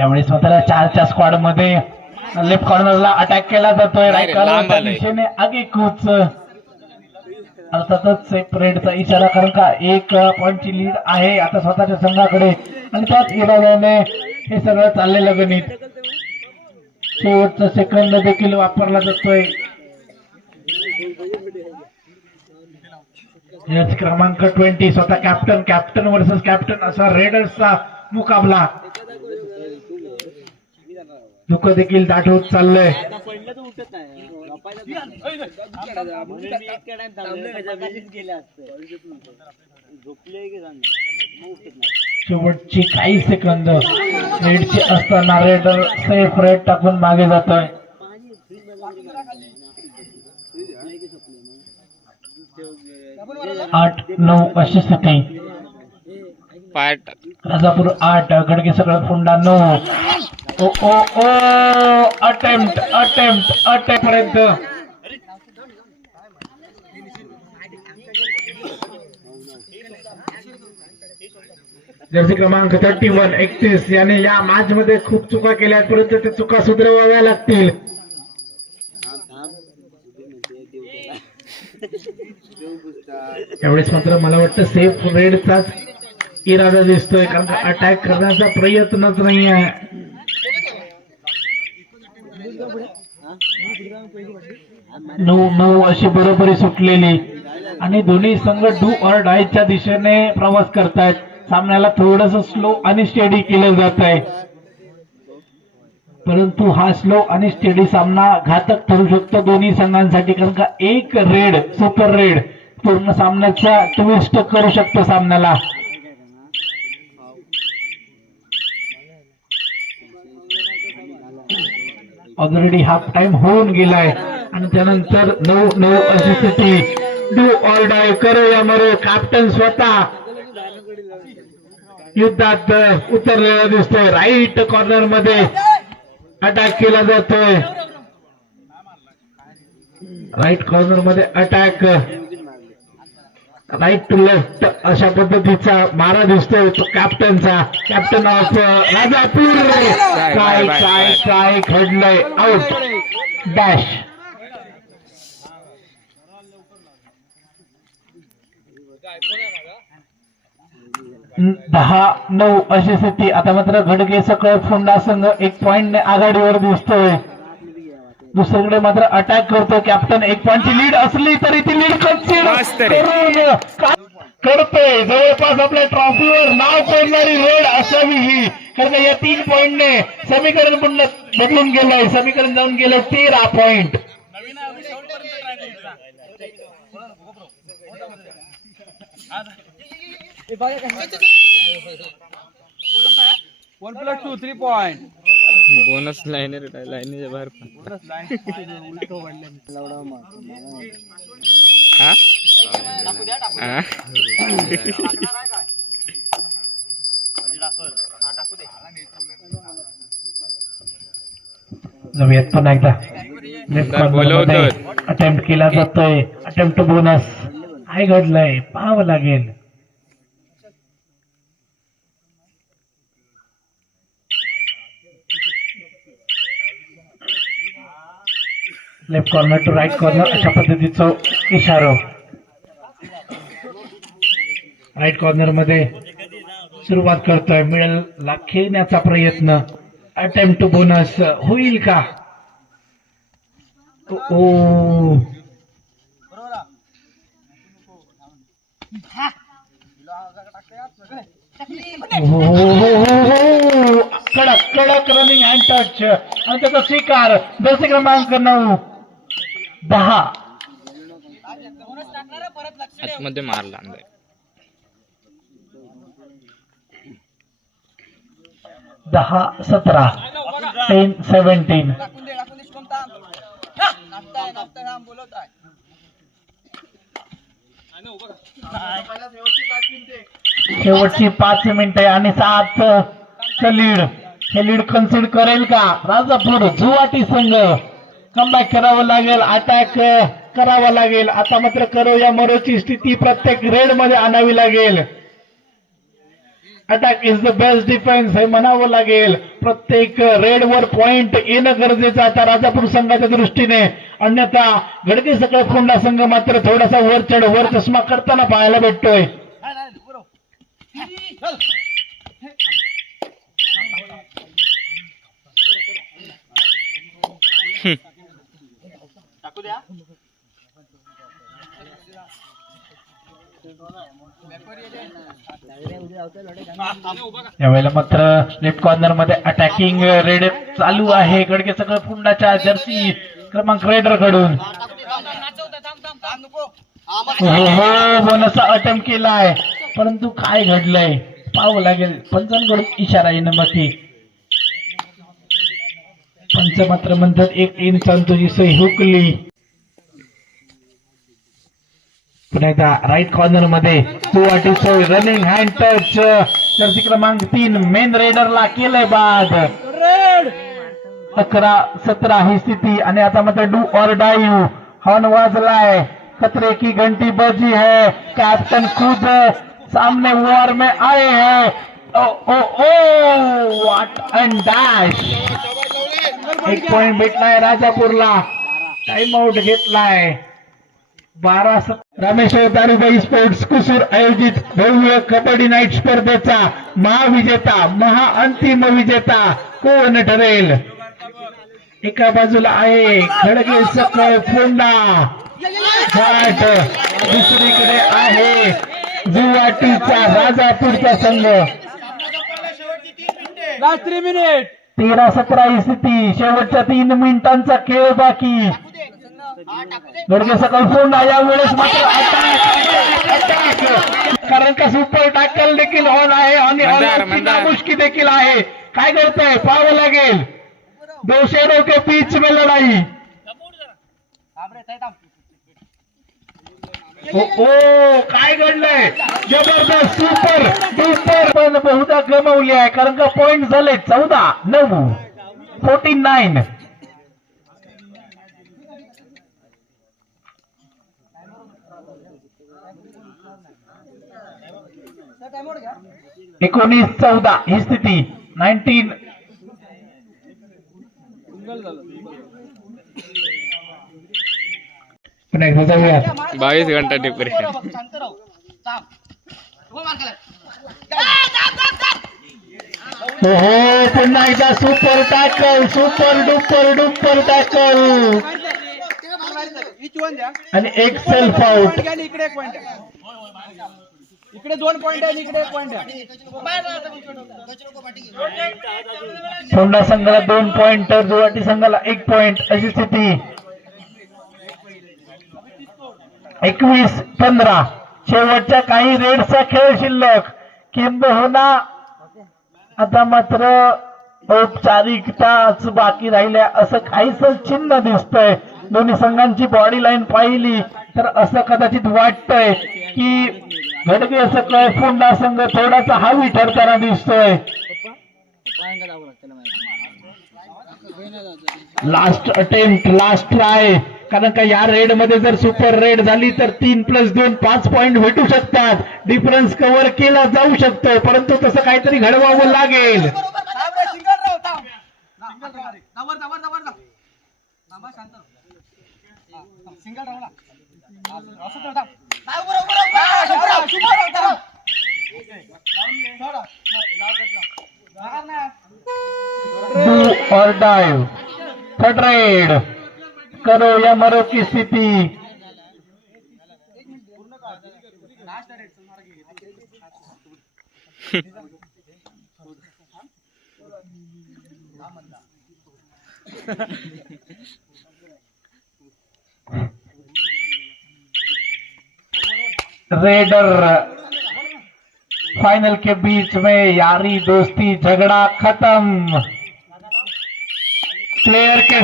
त्यावेळेस स्वतःला 4च्या स्क्वॉड मध्ये लेफ्ट कॉर्नरला अटॅक केला जातोय. राईट कॉर्नर दिशेने आगेकूच अर्थातच सेपरेटचा इशारा, कारण का 1 पॉईंटची लीड आहे आता स्वतःच्या संघाकडे आणि त्याच इराद्याने हे सगळं चाललेलं गणित. शेवटचा सेकंद देखील वापरला जातोय. क्रमांक 20 स्वतः कॅप्टन वर्सेस कॅप्टन असा रेडर्सचा मुकाबला. दुःख देखील दाट होत चाललंय. शेवटची काही सेकंद रेडची असताना रेडर सेफ रेड टाकून मागे जातोय. 8-9 अशी स्थिती. राजापूर 8 गडगे सगळं फोंडा 9. ओ ओ ओ अटेम्प्ट पर्यंत जर्सी क्रमांक 31 याने या मॅच मध्ये खूप चुका केल्या, परंतु त्या चुका सुधाराव्या लागतील. त्यावेळेस मात्र मला वाटतं सेफ रेडचाच इरादा दिसतोय, कारण अटॅक करण्याचा प्रयत्नच नाही आहे. 9-9 अशी बरोबरी सुटलेली आणि दोन्ही संघ डू ऑर डायच्या दिशेने प्रवास करतायत. सामन्याला थोडस स्लो आणि स्टेडी केलं जात आहे, परंतु हा स्लो आणि स्टेडी सामना घातक ठरू शकतो दोन्ही संघांसाठी, कारण का एक रेड सुपर रेड पूर्ण सामन्याचा ट्विस्ट करू शकतो सामन्याला. ऑलरेडी हाफ टाइम होऊन गेलाय आणि त्यानंतर 9-9 अशी स्थिती. डू ऑर डाय करो या मरो, कॅप्टन स्वतः युद्धात उतरलेला दिसतोय. राईट कॉर्नर मध्ये अटॅक केला जातोय. राईट कॉर्नर मध्ये अटॅक, राईट टू लेफ्ट अशा पद्धतीचा मारा दिसतोय तो कॅप्टनचा. Captain of Rajapur. काय काय काय घडलंय? Out dash. 10-9 अशी स्थिती. आता मात्र घडगे सकळ फोंडा संघ 1 पॉइंटने आघाडीवर दिसतोय. दुसरीकडे मात्र अटॅक करतोय कॅप्टन. 1 पॉइंटची लीड असली तरी ती लीड करतोय. जवळपास आपल्या ट्रॉफीवर नाव कोरणारी रेड असावी ही, कारण या 3 पॉइंटने समीकरण बदलून गेलंय. समीकरण जाऊन गेलं 13 पॉइंट. बोनस लाईन बाहेर जाऊयात पण एकदा. अटेम्प्ट केला जातोय. अटेम्प्ट बोनस काय घडलंय पाहावं लागेल. Left corner to right corner अशा पद्धतीचं इशारा. राईट कॉर्नर मध्ये सुरुवात करतोय. मिडल ला खेळण्याचा प्रयत्न. अटेम्प्ट टू बोनस होईल का? ओ कडक कडक रनिंग हँड टच आणि त्याचा स्वीकार. जर्सी क्रमांक 9-10 मध्ये मारला. 10-17 10-17. शेवटची 5 मिनिटे आणि 7 लीड. हे लीड कन्सिड करेल का राजापूर जुवाटी संघ? कमबॅक करावं लागेल, अटॅक करावा लागेल. आता मात्र करो या मरोची स्थिती प्रत्येक रेड मध्ये आणावी लागेल. Attack is the best defence हे म्हणावं लागेल. प्रत्येक रेड वर पॉइंट येणं गरजेचं आता राजापूर संघाच्या दृष्टीने. अन्यथा गडके सकळ फोंडा संघ मात्र थोडासा वर चष्मा करताना पाहायला भेटतोय. यावेळेला मात्र लेफ्ट कॉर्नर मध्ये अटॅकिंग रेड चालू आहे गडके सकळ फोंडाच्या जर्सी क्रमांक रेडर कडून. हो बोनसचा अटेम्प्ट केलाय परंतु काय घडलंय पाहावं लागेल. पंचांकडून इशारा येणं बाकी. पंच मात्र म्हणतात एक इंच तुझी सही हुकली. पुन्हा एकदा राईट कॉर्नर मध्ये सुवाटी सोय रनिंग हँड टच जर्सी क्रमांक 3 मेन रेडरला केलंय बाद. 11-17 ही स्थिती आणि आता मात्र डू ऑर डाईव्ह हॉर्न वाजलाय. खतरे की घंटी बजी है. कैप्टन खुद सामने वॉर में आए हैं. ओ ओ ओ व्हाट एंड डैश. एक पॉइंट भेटलाय राजापूरला. टाइम आउट घेतलाय. 12 रामेश्वर दारुबाई स्पोर्ट्स कुसूर आयोजित भव्य कबड्डी नाईट स्पर्धेचा महाविजेता महाअंतिम विजेता कोण ठरेल. एका बाजूला आहे खडगे सकळ फोंडा घाट. दुसरीकडे आहे जुवाटीचा राजापूरचा संघ. 13-17 ही स्थिती. शेवटच्या 3 मिनिटांचा खेळ बाकी. गडके सकळ फोंडा यावेळेस मात्र अटॅक कारण का सुपर टॅकल देखील ऑन आहे आणि मुश्किल देखील आहे. काय करतोय पाहावं लागेल. दो शेरों के बीच में लढाई. ओ काय घडलंय जबरदस्त सुपर डुपर पण बहुधा गमावली आहे कारण का पॉइंट झाले 14-9 14-9. एकोणीस 14 ही स्थिती. 19 पुन्हा एकदा जाऊयात. 22 घंटा डिफरेंस. हो पुन्हा एकदा super tackle super duper tackle आणि एक सेल्फ आउट. इकडे 2 पॉइंट आहे इकडे 1 पॉइंट आहे. फोंडा संघाला 2 पॉइंट तर जुवाटी संघाला 1 पॉइंट अशी स्थिती. 21-15 शेवटच्या काही रेडचा खेळ शिल्लक. किंबहुना आता मात्र औपचारिकताच बाकी राहिल्या असं काहीच चिन्ह दिसतंय. दोन्ही संघांची बॉडी लाईन पाहिली तर असं कदाचित वाटतंय की गडके सकळ फोंडा संघ थोडासा हवी ठरताना दिसतोय. लास्ट अटेम्प्ट लास्ट ट्राय कारण का या रेड मध्ये जर सुपर रेड झाली तर 3+2 5 पॉइंट भेटू शकतात. डिफरन्स कव्हर केला जाऊ शकतो परंतु तसं काहीतरी घडवावं लागेल. डू और डाइव थर्ड रेड करो या मरो की स्थिती. रेडर फाइनल के बीच में यारी दोस्ती झगड़ा खत्म. प्लेयर के